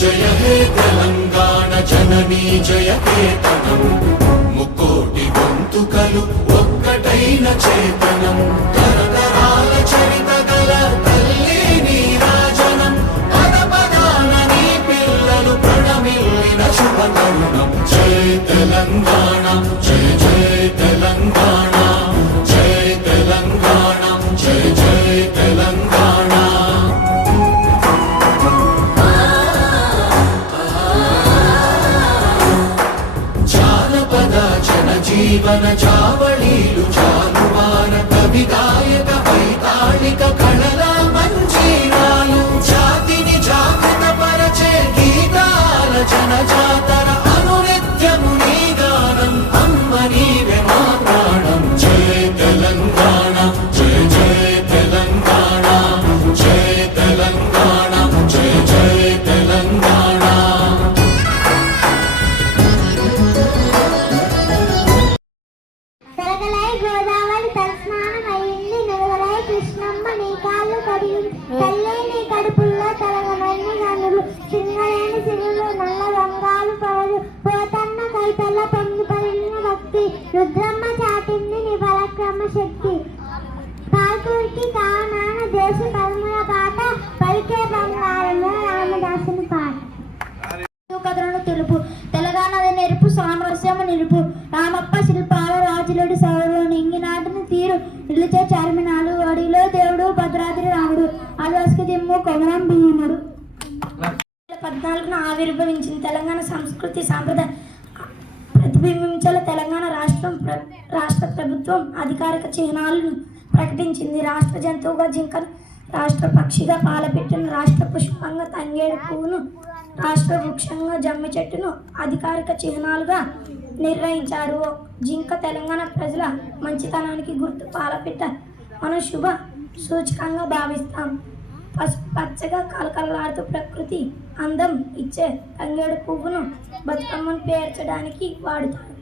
జయ హే తెలంగాణ జననీ జయ కేతనం ముక్కోటి గొంతుకలు ఒక్కటైన చేతనం తరతరాల చరిత గల తల్లి నీరాజనం పద పదాన నీ పిల్లలు ప్రణమిల్లిన శుభ తరుణం జయ తెలంగాణ జయ జయ తెలంగాణ జయ తెలంగాణ జయ జయ తెలంగాణ జీవన చావళీలు చాలువాన కవి గాయక వైతాళిక కళల మంజీరాలు జాతిని జాగృత పరచే గీతాల జనజాతర అనునిత్యము నీ గానం అమ్మ నీవే మా ప్రాణం జయ తెలంగాణ జయ జయ తెలంగాణ జయ తెలంగాణ జయ జయ తెలంగాణ తల్లి నీ కడుపుల్లో తరగమని గనులు సింగరేణి సిరులు నల్ల రంగాలు పరలు పోతన్న కైతల్ల పొంగి పడిన భక్తి రుద్రమ్మ చాటింది నీ పరాక్రమ శక్తి పాల్కూరికి కానాన దేశ పరముల పాట పలికే బంగారము రామదాసుని పాట కథలను తెలుపు తెలంగాణ నెరుపు సామరస్యము నిలుపు రామప్ప శిల్పాల రాజులుడి సౌరు నింగినాటిని తీరు నిలిచే చార్మినాలు అడిలో దేవుడు భద్రాద్రి రాముడు ఆదివాసికి దిమ్ము కొమరం భీముడు 2014 ఆవిర్భవించింది తెలంగాణ సంస్కృతి సాంప్రదాయ ప్రతిబింబించాల తెలంగాణ రాష్ట్ర ప్రభుత్వం అధికారిక చిహ్నాలను ప్రకటించింది. రాష్ట్ర జంతువుగా జింకను, రాష్ట్ర పక్షిగా పాలపిట్టను, రాష్ట్ర పుష్పంగా తంగేడు పువ్వును, రాష్ట్ర వృక్షంగా జమ్మి చెట్టును అధికారిక చిహ్నాలుగా నిర్ణయించారు. జింక తెలంగాణ ప్రజల మంచితనానికి గుర్తు, పాలపిట్ట మనం శుభ సూచకంగా భావిస్తాం. పచ్చగా కలకలలాడుతూ ప్రకృతి అందం ఇచ్చే తంగేడు పువ్వును బతుకమ్మను పేర్చడానికి వాడుతారు.